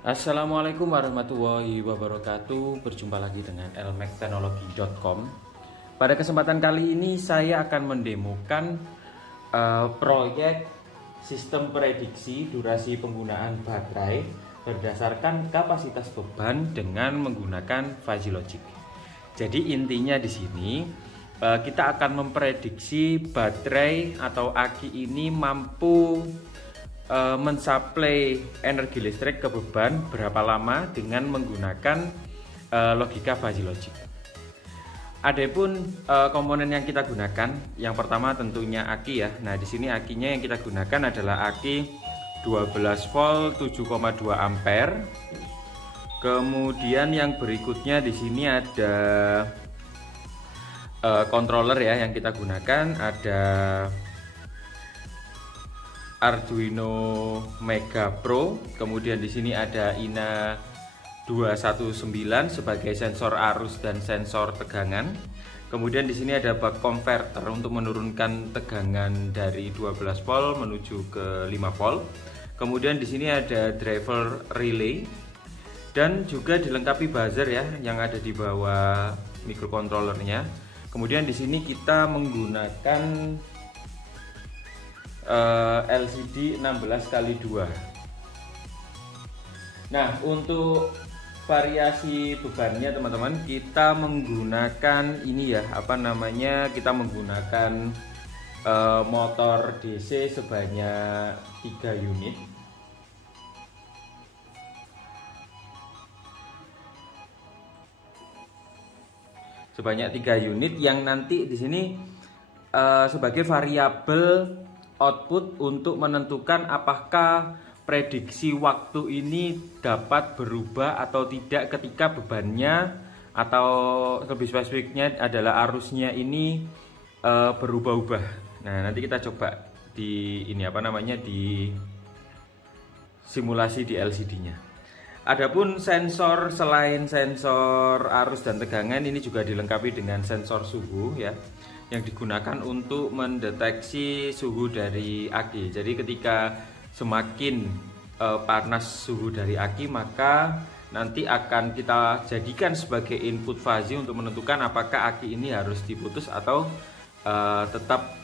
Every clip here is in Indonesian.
Assalamualaikum warahmatullahi wabarakatuh. Berjumpa lagi dengan elmekteknologi.com. Pada kesempatan kali ini saya akan mendemokan proyek sistem prediksi durasi penggunaan baterai berdasarkan kapasitas beban dengan menggunakan fuzzy logic. Jadi intinya di sini kita akan memprediksi baterai atau aki ini mampu mensuplai energi listrik ke beban berapa lama dengan menggunakan logika fuzzy logic. Adapun komponen yang kita gunakan, yang pertama tentunya aki ya. Nah, di sini akinya yang kita gunakan adalah aki 12 volt 7,2 ampere. Kemudian yang berikutnya di sini ada controller ya yang kita gunakan, ada Arduino Mega Pro, kemudian di sini ada INA 219 sebagai sensor arus dan sensor tegangan. Kemudian di sini ada buck converter untuk menurunkan tegangan dari 12 volt menuju ke 5 volt. Kemudian di sini ada driver relay dan juga dilengkapi buzzer ya yang ada di bawah microcontrollernya. Kemudian di sini kita menggunakan LCD 16x2. Nah, untuk variasi bebannya teman-teman, kita menggunakan ini ya, kita menggunakan motor DC sebanyak 3 unit. Sebanyak 3 unit yang nanti di sini sebagai variabel output untuk menentukan apakah prediksi waktu ini dapat berubah atau tidak ketika bebannya atau lebih spesifiknya adalah arusnya ini berubah-ubah. Nah, nanti kita coba di di simulasi di LCD-nya. Adapun sensor selain sensor arus dan tegangan ini juga dilengkapi dengan sensor suhu ya, yang digunakan untuk mendeteksi suhu dari aki. Jadi ketika semakin panas suhu dari aki, maka nanti akan kita jadikan sebagai input fuzzy untuk menentukan apakah aki ini harus diputus atau tetap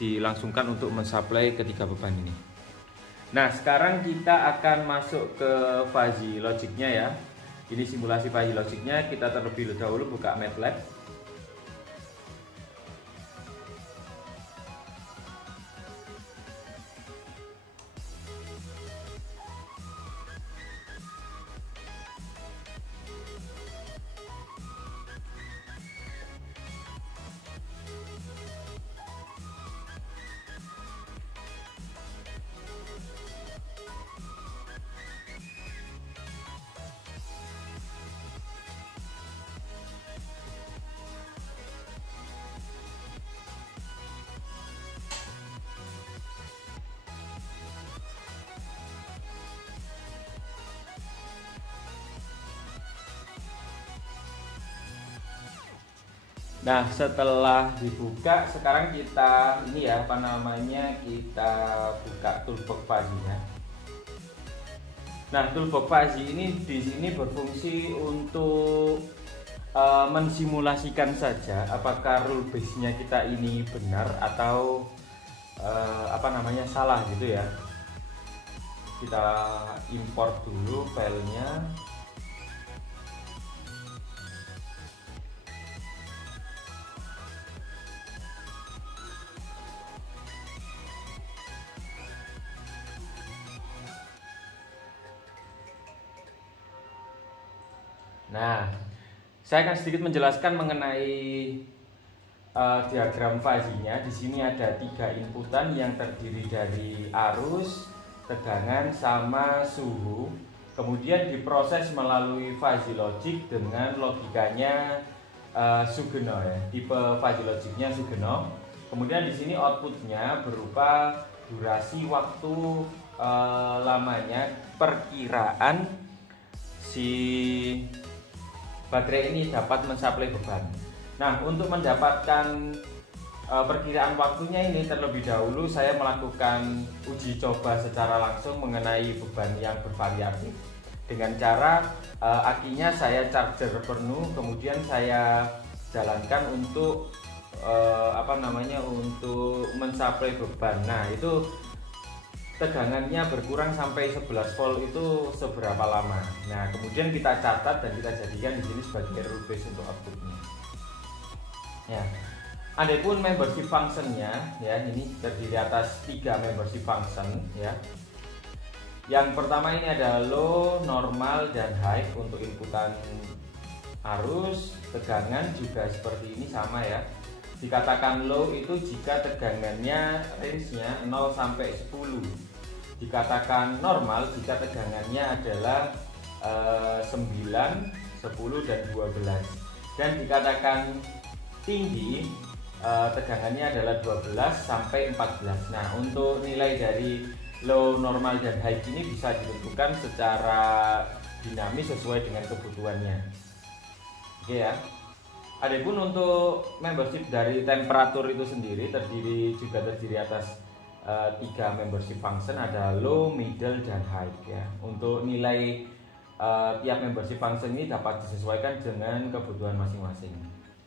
dilangsungkan untuk mensuplai ketiga beban ini. Nah, sekarang kita akan masuk ke fuzzy logicnya ya. Ini simulasi fuzzy logicnya. Kita terlebih dahulu buka MATLAB. Nah, setelah dibuka, sekarang kita kita buka toolbox fuzzy-nya. Nah, toolbox fuzzy ini di sini berfungsi untuk mensimulasikan saja apakah rule base-nya kita ini benar atau salah gitu ya. Kita import dulu filenya. Nah, saya akan sedikit menjelaskan mengenai diagram fuzzy-nya. Di sini ada 3 inputan yang terdiri dari arus, tegangan, sama suhu. Kemudian diproses melalui fuzzy logic dengan logikanya Sugeno ya, tipe fuzzy logicnya Sugeno. Kemudian di sini outputnya berupa durasi waktu lamanya perkiraan si baterai ini dapat mensuplai beban. Nah, untuk mendapatkan perkiraan waktunya ini terlebih dahulu saya melakukan uji coba secara langsung mengenai beban yang bervariatif. dengan cara akinya saya charger penuh, kemudian saya jalankan untuk untuk mensuplai beban. Nah, itu tegangannya berkurang sampai 11 volt itu seberapa lama. Nah, kemudian kita catat dan kita jadikan di sini sebagai rule base untuk outputnya. Ya, adapun membership functionnya, ya, ini terdiri atas 3 membership function, ya. Yang pertama ini ada low, normal, dan high untuk inputan arus. Tegangan juga seperti ini sama, ya. Dikatakan low itu jika tegangannya range-nya 0 sampai 10. Dikatakan normal jika tegangannya adalah 9, 10 dan 12. Dan dikatakan tinggi tegangannya adalah 12 sampai 14. Nah, untuk nilai dari low, normal dan high ini bisa ditentukan secara dinamis sesuai dengan kebutuhannya. Oke ya. Adapun untuk membership dari temperatur itu sendiri juga terdiri atas 3 membership function, ada low, middle, dan high, ya. Untuk nilai tiap membership function ini dapat disesuaikan dengan kebutuhan masing-masing.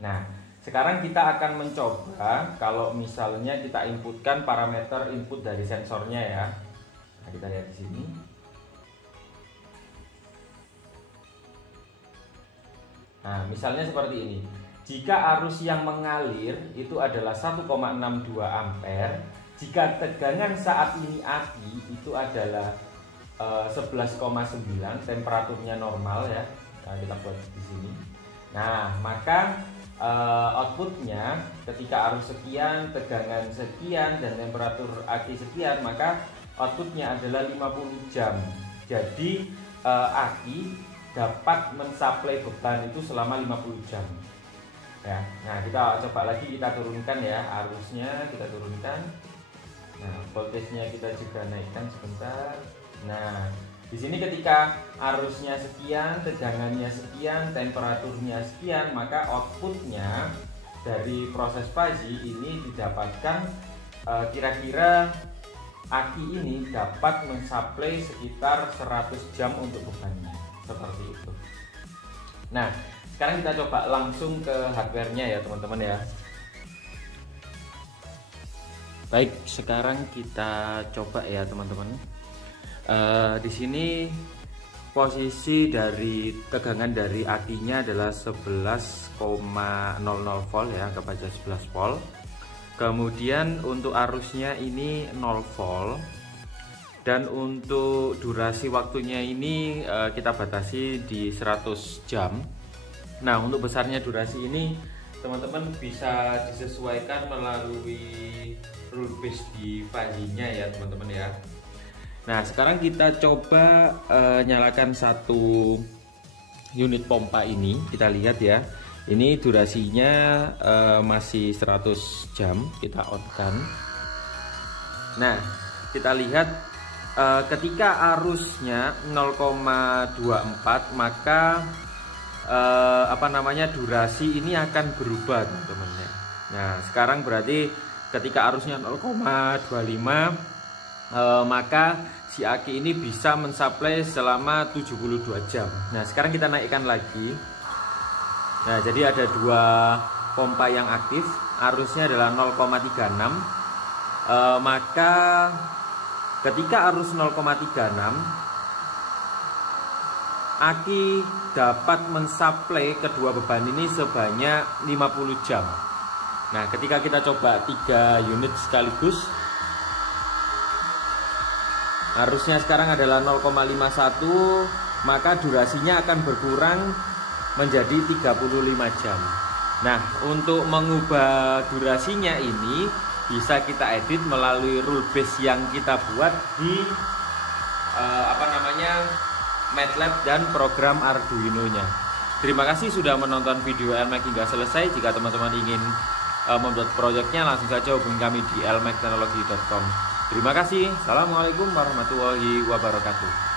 Nah, sekarang kita akan mencoba kalau misalnya kita inputkan parameter input dari sensornya, ya. Nah, kita lihat di sini. Nah, misalnya seperti ini. Jika arus yang mengalir itu adalah 1,62 ampere, jika tegangan saat ini aki itu adalah 11,9, temperaturnya normal, ya. Nah, kita buat di sini. Nah, maka outputnya ketika arus sekian, tegangan sekian, dan temperatur aki sekian, maka outputnya adalah 50 jam. Jadi aki dapat mensuplai beban itu selama 50 jam. Ya, nah kita coba lagi, kita turunkan ya arusnya, kita turunkan. Nah, voltage-nya kita juga naikkan sebentar. Nah, di sini ketika arusnya sekian, tegangannya sekian, temperaturnya sekian, maka outputnya dari proses fuzzy ini didapatkan kira-kira aki ini dapat mensuplai sekitar 100 jam untuk bebannya, seperti itu. Nah, sekarang kita coba langsung ke hardware-nya, ya teman-teman, ya. Baik, sekarang kita coba ya teman-teman. Di sini posisi dari tegangan dari akinya adalah 11,00 volt, ya, anggap aja 11 volt. Kemudian untuk arusnya ini 0 volt. Dan untuk durasi waktunya ini kita batasi di 100 jam. Nah, untuk besarnya durasi ini teman-teman bisa disesuaikan melalui rule base di fuzzy-nya, ya teman-teman, ya. Nah, sekarang kita coba nyalakan satu unit pompa ini. Kita lihat ya, ini durasinya masih 100 jam. Kita on-kan. Nah, kita lihat ketika arusnya 0,24, maka durasi ini akan berubah, teman-teman, ya. Nah, sekarang berarti ketika arusnya 0,25 maka si aki ini bisa mensuplai selama 72 jam. Nah, sekarang kita naikkan lagi. Nah, jadi ada 2 pompa yang aktif, arusnya adalah 0,36. Maka ketika arus 0,36, aki dapat mensuplai kedua beban ini sebanyak 50 jam. Nah, ketika kita coba 3 unit sekaligus, arusnya sekarang adalah 0,51, maka durasinya akan berkurang menjadi 35 jam. Nah, untuk mengubah durasinya ini bisa kita edit melalui rule base yang kita buat di MATLAB dan program Arduino-nya. Terima kasih sudah menonton video LMAX hingga selesai. Jika teman-teman ingin membuat proyeknya, langsung saja hubungi kami di lmaxteknologi.com. Terima kasih. Assalamualaikum warahmatullahi wabarakatuh.